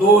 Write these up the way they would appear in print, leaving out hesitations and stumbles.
2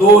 2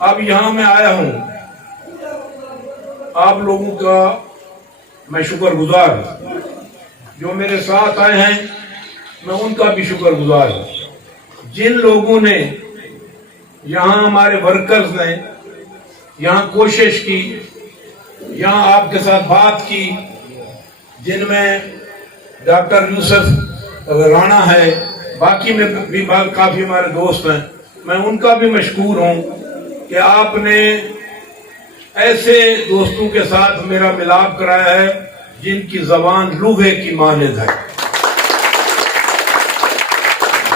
اب یہاں میں آیا ہوں، آپ لوگوں کا میں شکر گزار ہوں، جو میرے ساتھ آئے ہیں میں ان کا بھی شکر گزار ہوں۔ جن لوگوں نے یہاں ہمارے ورکرز نے یہاں کوشش کی، یہاں آپ کے ساتھ بات کی، جن میں ڈاکٹر یوسف رانا ہے، باقی میں بھی کافی ہمارے دوست ہیں، میں ان کا بھی مشکور ہوں کہ آپ نے ایسے دوستوں کے ساتھ میرا ملاپ کرایا ہے جن کی زبان لوہے کی مانند ہے۔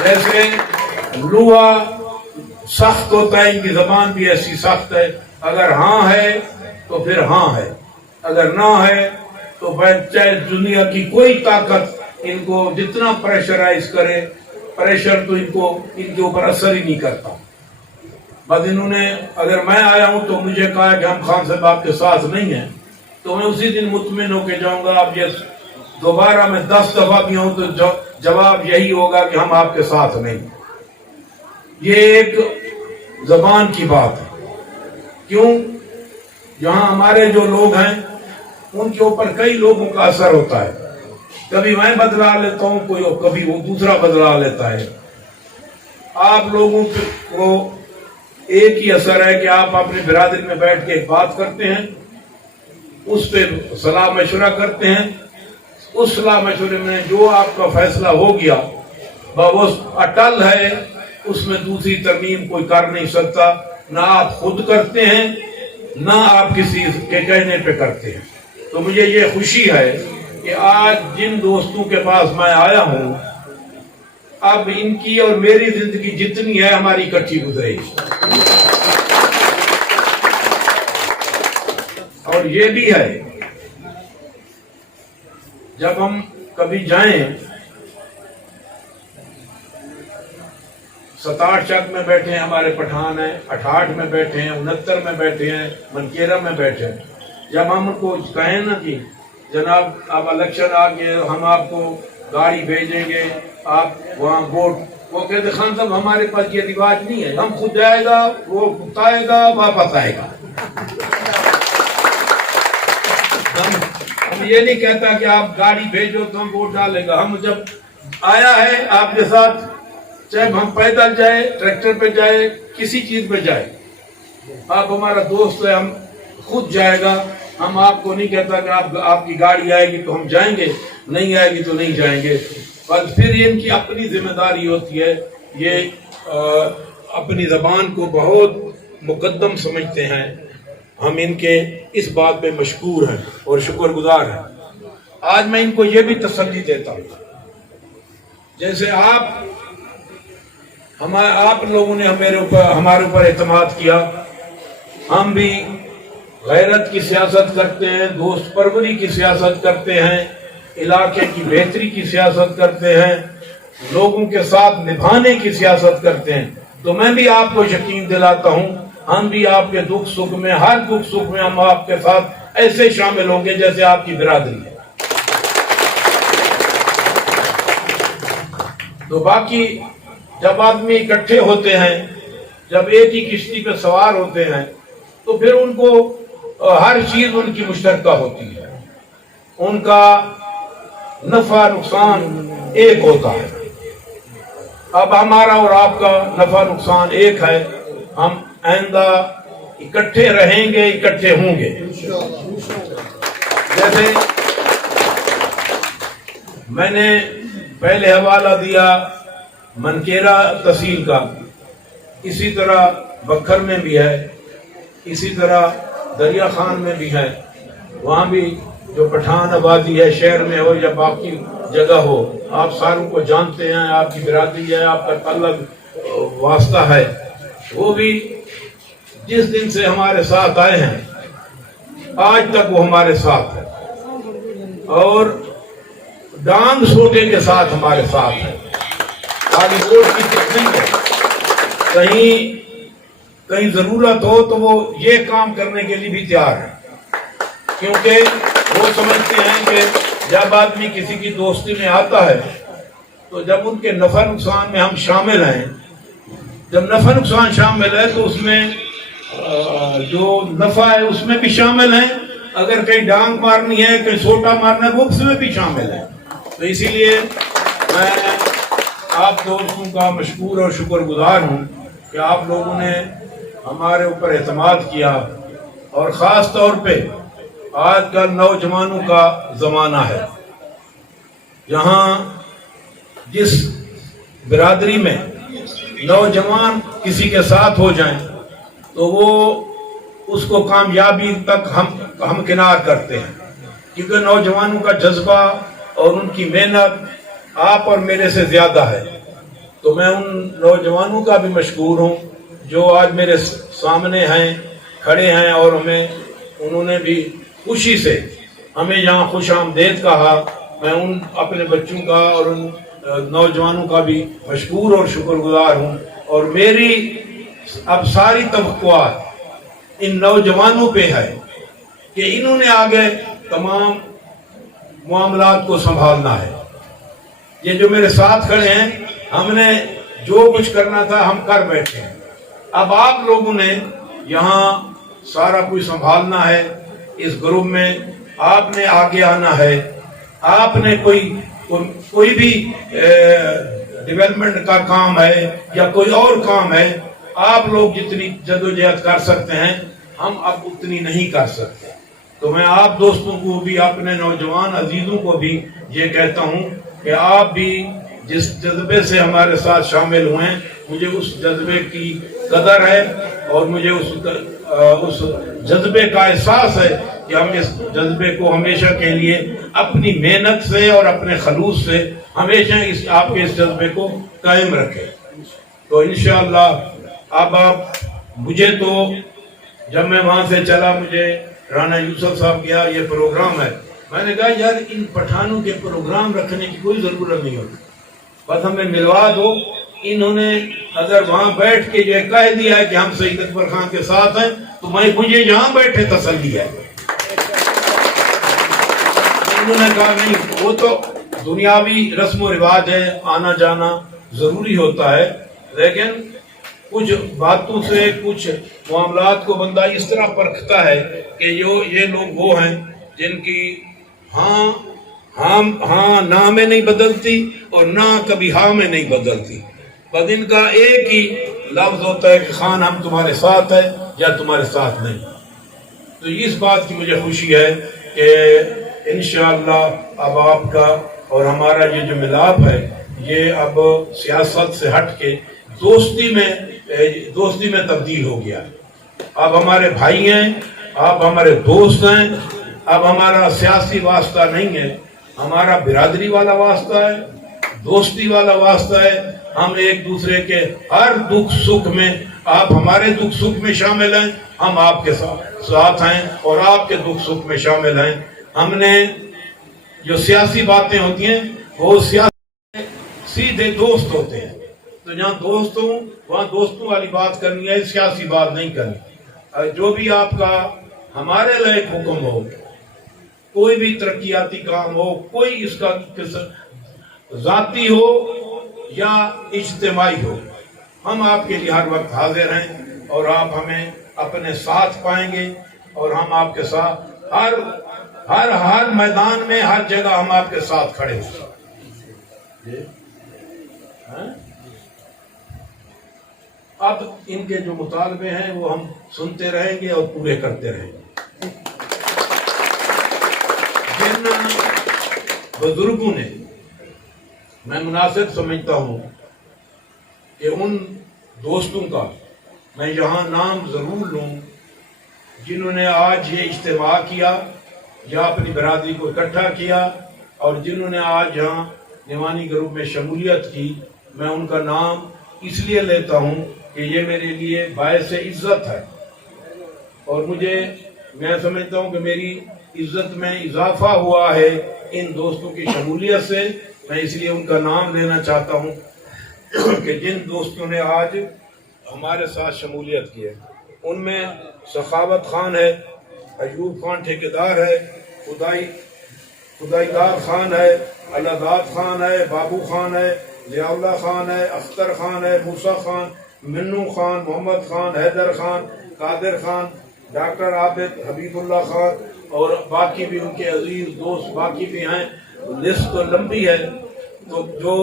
جیسے لوہا سخت ہوتا ہے، ان کی زبان بھی ایسی سخت ہے، اگر ہاں ہے تو پھر ہاں ہے، اگر نہ ہے تو پھر چاہے دنیا کی کوئی طاقت ان کو جتنا پریشرائز کرے، پریشر تو ان کے اوپر اثر ہی نہیں کرتا۔ بس انہوں نے، اگر میں آیا ہوں تو مجھے کہا کہ ہم خان صاحب آپ کے ساتھ نہیں ہیں، تو میں اسی دن مطمئن ہو کے جاؤں گا۔ اب یہ دوبارہ میں 10 دفعہ بھی ہوں تو جواب یہی ہوگا کہ ہم آپ کے ساتھ نہیں۔ یہ ایک زبان کی بات ہے، کیوں؟ یہاں ہمارے جو لوگ ہیں ان کے اوپر کئی لوگوں کا اثر ہوتا ہے، کبھی میں بدلا لیتا ہوں کبھی وہ دوسرا بدلا لیتا ہے۔ آپ لوگوں کو ایک ہی اثر ہے کہ آپ اپنے برادری میں بیٹھ کے ایک بات کرتے ہیں، اس پہ صلاح مشورہ کرتے ہیں، اس صلاح مشورے میں جو آپ کا فیصلہ ہو گیا وہ اٹل ہے، اس میں دوسری ترمیم کوئی کر نہیں سکتا، نہ آپ خود کرتے ہیں نہ آپ کسی کے کہنے پہ کرتے ہیں۔ تو مجھے یہ خوشی ہے کہ آج جن دوستوں کے پاس میں آیا ہوں، اب ان کی اور میری زندگی جتنی ہے ہماری اکٹھی گزرے گی۔ اور یہ بھی ہے جب ہم کبھی جائیں 67 چک میں بیٹھے ہیں، ہمارے پٹھان ہیں، 68 میں بیٹھے ہیں، 69 میں بیٹھے ہیں، منکیرا میں بیٹھے ہیں، جب ہم ان کو کہیں نا کہ جناب اب الیکشن آ گئے، ہم آپ کو گاڑی بھیجیں گے، آپ وہاں ووٹ، وہ کہتے خان صاحب ہمارے پاس یہ رواج نہیں ہے، ہم خود جائے گا، وہ آئے گا، واپس آئے گا۔ ہم یہ نہیں کہتا کہ آپ گاڑی بھیجو تو ہم ووٹ ڈالیں گا، ہم جب آیا ہے آپ کے ساتھ، چاہے ہم پیدل جائے، ٹریکٹر پہ جائے، کسی چیز پہ جائے، آپ ہمارا دوست ہے، ہم خود جائے گا، ہم آپ کو نہیں کہتا کہ آپ کی گاڑی آئے گی تو ہم جائیں گے، نہیں آئے گی تو نہیں جائیں گے۔ بس پھر ان کی اپنی ذمہ داری ہوتی ہے، یہ اپنی زبان کو بہت مقدم سمجھتے ہیں، ہم ان کے اس بات پہ مشکور ہیں اور شکر گزار ہیں۔ آج میں ان کو یہ بھی تسلی دیتا ہوں، جیسے آپ لوگوں نے ہمارے اوپر اعتماد کیا، ہم بھی غیرت کی سیاست کرتے ہیں، دوست پروری کی سیاست کرتے ہیں، علاقے کی بہتری کی سیاست کرتے ہیں، لوگوں کے ساتھ نبھانے کی سیاست کرتے ہیں، تو میں بھی آپ کو یقین دلاتا ہوں ہم بھی آپ کے دکھ سکھ میں، ہر دکھ سکھ میں ہم آپ کے ساتھ ایسے شامل ہوں گے جیسے آپ کی برادری ہے۔ تو باقی جب آدمی اکٹھے ہوتے ہیں، جب ایک ہی کشتی پہ سوار ہوتے ہیں، تو پھر ان کو ہر چیز ان کی مشترکہ ہوتی ہے، ان کا نفع نقصان ایک ہوتا ہے۔ اب ہمارا اور آپ کا نفع نقصان ایک ہے، ہم آئندہ اکٹھے رہیں گے، اکٹھے ہوں گے۔ جیسے میں نے پہلے حوالہ دیا منکیرا تحصیل کا، اسی طرح بکھر میں بھی ہے، اسی طرح دریا خان میں بھی ہے، وہاں بھی جو پٹھان آبادی ہے، شہر میں ہو یا باقی جگہ ہو، آپ ساروں کو جانتے ہیں، آپ کی برادری ہے، آپ کا تعلق واسطہ ہے، وہ بھی جس دن سے ہمارے ساتھ آئے ہیں آج تک وہ ہمارے ساتھ ہے، اور ڈانگ سوٹے کے ساتھ ہمارے ساتھ ہے۔ خالی ووٹ کی نہیں ہے، کہیں ضرورت ہو تو وہ یہ کام کرنے کے لیے بھی تیار ہے، کیونکہ وہ سمجھتے ہیں کہ جب آدمی کسی کی دوستی میں آتا ہے تو جب ان کے نفع نقصان میں ہم شامل ہیں، جب نفع نقصان شامل ہے تو اس میں جو نفع ہے اس میں بھی شامل ہیں، اگر کہیں ڈانگ مارنی ہے، کہیں سوٹا مارنا ہے، وہ اس میں بھی شامل ہے. تو اسی لیے میں آپ دوستوں کا مشکور اور شکر گزار ہوں کہ آپ لوگوں نے ہمارے اوپر اعتماد کیا، اور خاص طور پہ آج کل نوجوانوں کا زمانہ ہے. یہاں جس برادری میں نوجوان کسی کے ساتھ ہو جائیں تو وہ اس کو کامیابی تک ہم کنار کرتے ہیں، کیونکہ نوجوانوں کا جذبہ اور ان کی محنت آپ اور میرے سے زیادہ ہے. تو میں ان نوجوانوں کا بھی مشکور ہوں جو آج میرے سامنے ہیں، کھڑے ہیں، اور انہوں نے بھی خوشی سے ہمیں یہاں خوش آمدید کہا. میں ان اپنے بچوں کا اور ان نوجوانوں کا بھی مشکور اور شکر گزار ہوں، اور میری اب ساری توقعات ان نوجوانوں پہ ہے کہ انہوں نے آگے تمام معاملات کو سنبھالنا ہے. یہ جو میرے ساتھ کھڑے ہیں، ہم نے جو کچھ کرنا تھا ہم کر بیٹھے ہیں. اب آپ لوگوں نے یہاں سارا کچھ سنبھالنا ہے. اس گروپ میں آپ نے آگے آنا ہے. آپ نے کوئی بھی ڈیولپمنٹ کا کام ہے یا کوئی اور کام ہے، آپ لوگ جتنی جدوجہد کر سکتے ہیں ہم اب اتنی نہیں کر سکتے. تو میں آپ دوستوں کو بھی، اپنے نوجوان عزیزوں کو بھی یہ کہتا ہوں کہ آپ بھی جس جذبے سے ہمارے ساتھ شامل ہوئے ہیں، مجھے اس جذبے کی قدر ہے، اور مجھے اس جذبے کا احساس ہے کہ ہم اس جذبے کو ہمیشہ کے لیے اپنی محنت سے اور اپنے خلوص سے ہمیشہ آپ کے اس جذبے کو قائم رکھیں. تو انشاءاللہ اب آپ مجھے تو جب میں وہاں سے چلا، مجھے رانا یوسف صاحب کیا یہ پروگرام ہے، میں نے کہا یار ان پٹھانوں کے پروگرام رکھنے کی کوئی ضرورت نہیں ہوتی، بس ہمیں ملوا دو. انہوں نے اگر وہاں بیٹھ کے یہ کہہ دیا ہے کہ ہم سید اکبر خان کے ساتھ ہیں، تو مجھے یہاں بیٹھے تسلی ہے. انہوں نے کہا نہیں، وہ تو دنیاوی رسم و رواج ہے، آنا جانا ضروری ہوتا ہے، لیکن کچھ باتوں سے، کچھ معاملات کو بندہ اس طرح پرکھتا ہے کہ یہ لوگ وہ ہیں جن کی ہاں نہ میں نہیں بدلتی اور نہ کبھی ہاں میں نہیں بدلتی، بس ان کا ایک ہی لفظ ہوتا ہے کہ خان ہم تمہارے ساتھ ہیں یا تمہارے ساتھ نہیں. تو اس بات کی مجھے خوشی ہے کہ انشاءاللہ اب آپ کا اور ہمارا یہ جو ملاپ ہے، یہ اب سیاست سے ہٹ کے دوستی میں تبدیل ہو گیا. اب ہمارے بھائی ہیں، اب ہمارے دوست ہیں. اب ہمارا سیاسی واسطہ نہیں ہے، ہمارا برادری والا واسطہ ہے، دوستی والا واسطہ ہے. ہم ایک دوسرے کے ہر دکھ سکھ میں، آپ ہمارے دکھ سکھ میں شامل ہیں، ہم آپ کے ساتھ ہیں اور آپ کے دکھ سکھ میں شامل ہیں. ہم نے جو سیاسی باتیں ہوتی ہیں وہ سیدھے دوست ہوتے ہیں، تو جہاں دوست ہوں وہاں دوستوں والی بات کرنی ہے، سیاسی بات نہیں کرنی. جو بھی آپ کا ہمارے لائق حکم ہو، کوئی بھی ترقیاتی کام ہو، کوئی اس کا ذاتی ہو یا اجتماعی ہو، ہم آپ کے لیے ہر وقت حاضر ہیں، اور آپ ہمیں اپنے ساتھ پائیں گے، اور ہم آپ کے ساتھ ہر میدان میں، ہر جگہ ہم آپ کے ساتھ کھڑے ہیں. اب ان کے جو مطالبے ہیں وہ ہم سنتے رہیں گے اور پورے کرتے رہیں گے. جن بزرگوں نے، میں مناسب سمجھتا ہوں کہ ان دوستوں کا میں یہاں نام ضرور لوں جنہوں نے آج یہ اجتماع کیا یا اپنی برادری کو اکٹھا کیا، اور جنہوں نے آج یہاں دیوانی گروپ میں شمولیت کی. میں ان کا نام اس لیے لیتا ہوں کہ یہ میرے لیے باعث عزت ہے، اور میں سمجھتا ہوں کہ میری عزت میں اضافہ ہوا ہے ان دوستوں کی شمولیت سے. میں اس لیے ان کا نام لینا چاہتا ہوں کہ جن دوستوں نے آج ہمارے ساتھ شمولیت کی ہے. ان میں سخاوت خان ہے، ایوب خان ٹھیکیدار ہے، خدائی دار خان ہے، اللہ داد خان ہے، بابو خان ہے، ضیاء اللہ خان ہے، اختر خان ہے، موسیٰ خان، منو خان، محمد خان، حیدر خان، قادر خان, ڈاکٹر عابد, حبیب اللہ خان اور باقی بھی ان کے عزیز دوست باقی بھی ہیں. لسٹ تو لمبی ہے. تو جو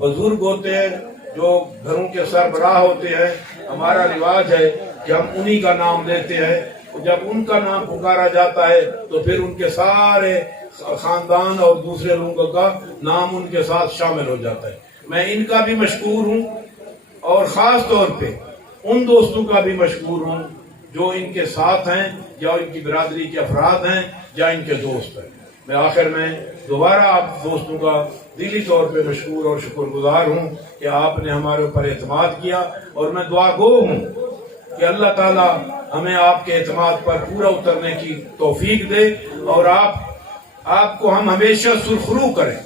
بزرگ ہوتے ہیں, جو گھروں کے سربراہ ہوتے ہیں, ہمارا رواج ہے کہ ہم انہی کا نام لیتے ہیں. جب ان کا نام پکارا جاتا ہے تو پھر ان کے سارے خاندان اور دوسرے لوگوں کا نام ان کے ساتھ شامل ہو جاتا ہے. میں ان کا بھی مشکور ہوں اور خاص طور پہ ان دوستوں کا بھی مشکور ہوں جو ان کے ساتھ ہیں یا ان کی برادری کے افراد ہیں یا ان کے دوست ہیں. میں آخر میں دوبارہ آپ دوستوں کا دلی طور پہ مشکور اور شکر گزار ہوں کہ آپ نے ہمارے اوپر اعتماد کیا, اور میں دعا گو ہوں کہ اللہ تعالیٰ ہمیں آپ کے اعتماد پر پورا اترنے کی توفیق دے, اور آپ کو ہم ہمیشہ سرخرو کریں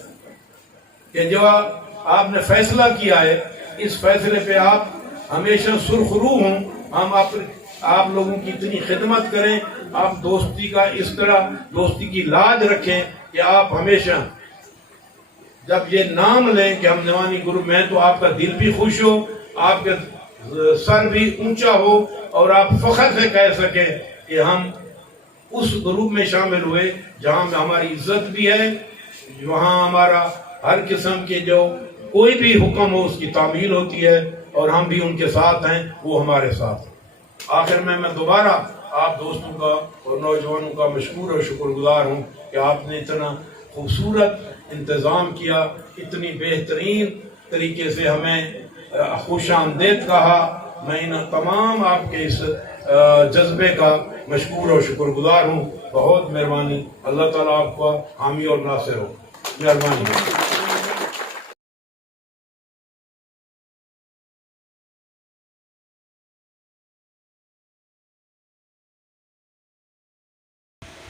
کہ جو آپ نے فیصلہ کیا ہے اس فیصلے پہ آپ ہمیشہ سرخرو ہوں. ہم آپ لوگوں کی اتنی خدمت کریں, آپ دوستی کا اس طرح دوستی کی لاج رکھیں کہ آپ ہمیشہ جب یہ نام لیں کہ ہم نوانی گروپ میں, تو آپ کا دل بھی خوش ہو, آپ کے سر بھی اونچا ہو, اور آپ فخر سے کہہ سکیں کہ ہم اس گروپ میں شامل ہوئے جہاں ہماری عزت بھی ہے, وہاں ہمارا ہر قسم کے جو کوئی بھی حکم ہو اس کی تعمیل ہوتی ہے, اور ہم بھی ان کے ساتھ ہیں, وہ ہمارے ساتھ ہیں. آخر میں دوبارہ آپ دوستوں کا اور نوجوانوں کا مشکور اور شکر گزار ہوں کہ آپ نے اتنا خوبصورت انتظام کیا, اتنی بہترین طریقے سے ہمیں خوش آمدید کہا. میں ان تمام آپ کے اس جذبے کا مشکور اور شکر گزار ہوں. بہت مہربانی. اللہ تعالیٰ آپ کا حامی اور ناصر ہو. مہربانی.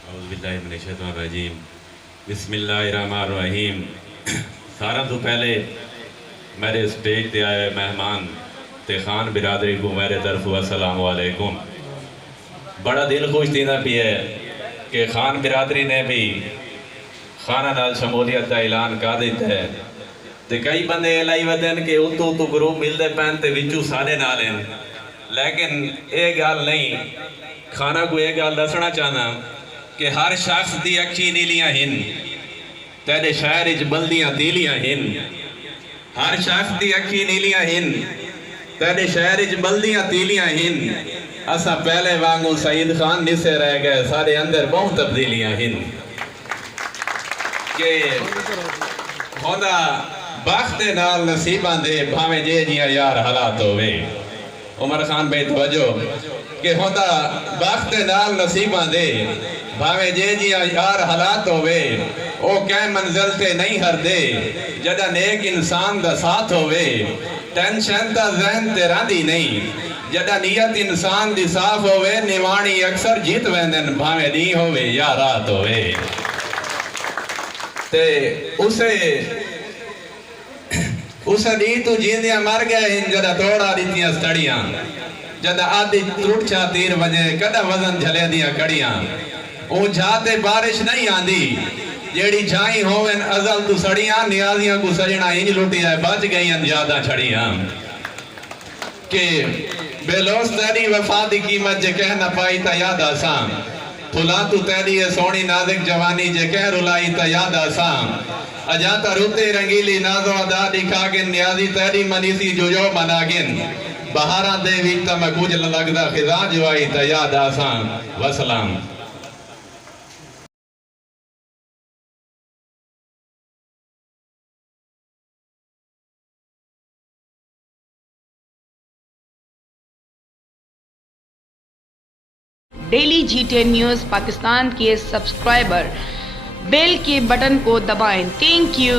اعوذ باللہ من الشیطان الرجیم. بسم اللہ الرحمن الرحیم. سارا تو پہلے میرے اسٹیج تے آئے مہمان تے خان برادری کو میرے طرف السلام علیکم. بڑا دل خوش دینا بھی ہے کہ خان برادری نے بھی خانہ نال شمولیت کا اعلان کر دیتا ہے. تے کئی بندے لائی ودن کہ اتو گروپ ملتے پہن تے وچو سارے نال ہیں, لیکن یہ گل نہیں. خانہ کو یہ گل دسنا چاہنا کہ ہر شخص دی اکھی نیلیاں ہن, تیرے شہر اچ بلدیاں تیلیاں ہن. ہر شخص دی اکھی نیلیاں ہن, تیرے شہر اچ بلدیاں تیلیاں ہن. اسا پہلے وانگو سعید خان نسے رہ گئے, سارے اندر بہت تبدیلیاں ہن. کہ خدا بخت نال نصیباں دے بھاویں جے جیاں یار حالات ہوئے. عمر خان بھائی توجہ کہ خدا بخت نال نصیباں دے بھاویں جے جیاں یار حالات ہوئے. او کہیں منزل تے نہیں ہر دے جدہ نیک انسان دا ساتھ ہوئے. ٹینشن تا ذہن تے راندی نہیں جدہ نیت انسان دی صاف ہوئے. نیوانی اکثر جیت ویندن بھاویں نہیں ہوئے یا رات ہوئے. تے اسے دی تو جیندیاں مر گئے ہن جدہ توڑا دیتیاں سٹڑیاں. جدہ آدھی ترٹ چاہ تیر وجے کدہ وزن جھلے دیاں کڑیاں. اون جھاتے بارش نہیں آندی جیڑی جھائیں ہوئن ازل تو سڑیاں. نیازیاں کو سجنہ انج لوٹی آئے بچ گئیں زیادہ چھڑیاں. کہ بے لوس تیری وفا دی قیمت جے کہہ نہ پائی تا یاد آسان. پھلا تو تیری سونی نازک جوانی جے کہہ رلائی تا یاد آسان. اجاتا روتے رنگیلی نازو ادا دکھا گن نیازی تیری منیسی جو جو بنا گن. بہاران دے ویتا میں کچھ لگدا خزاں جوائی تا یاد آسان. وسلام. ڈیلی GTN نیوز پاکستان کے سبسکرائبر بیل کے بٹن کو دبائیں. Thank you.